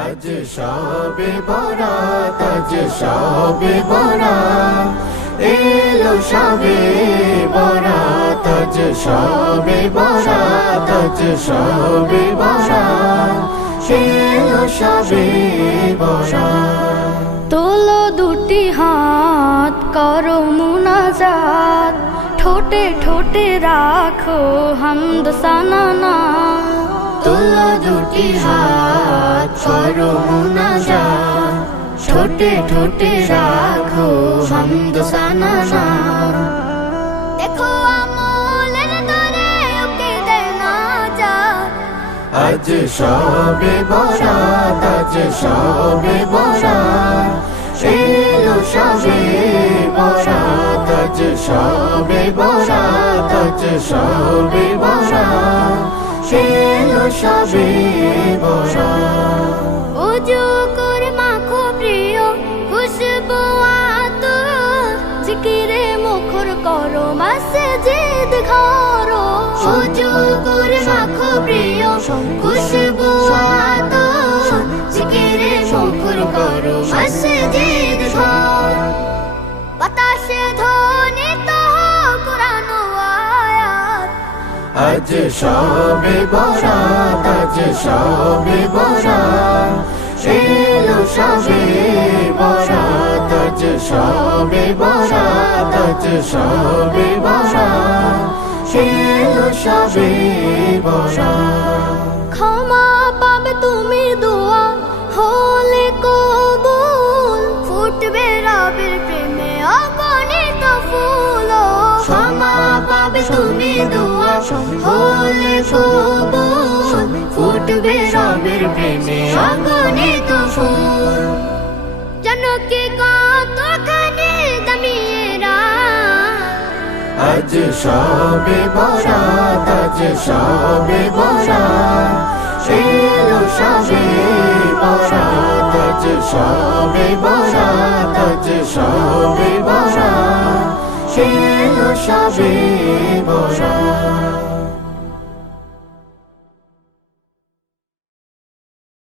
আজ সবে বরাত আজ সবে বরাত। এলো সবে বরাত আজ সবে বরাত আজ সবে বরাত। এলো সবে বরাত। তোলো দুটি হাত করো মুনাজাত। ঠোঁটে ঠোঁটে রাখো হামদ সানানা। তোলো দুটি হাত করো, মুনাজাত। ঠোঁটে ঠোঁটে রাখো হামদ সানানা দেখো আমলের দরে ওকে দেয় না যা আজ সবে বরাত, আজ সবে বরাত। এলো সবে বরাত, আজ সবে বরাত, আজ সবে বরাত। এলো সবে ওজো করে মাখো প্রিয় খুশবু আত। জিকিরে মুখর করো মসজিদ ঘরো। ওজো করে মাখো প্রিয় আজ সবে বরাত আজ সবে বরাত। এলো সবে বরাত আজ সবে বরাত আজ সবে বরাত। এলো সবে বরাত। ক্ষমা পাবে তুমি দোয়া হলে কবুল। ফুটবে রবের প্রেমে অগণিত ফুল। ক্ষমা পাবে তুমি দোয়া। হলে ফুটবে রবের প্রেমে অগণিত ফুল জনকে কতখানি দামিয়েরা আজ সবে বরাত, আজ সবে বরাত। এলো সবে বরাত, আজ সবে বরাত, আজ সবে বরাত। এলো সবে বরাত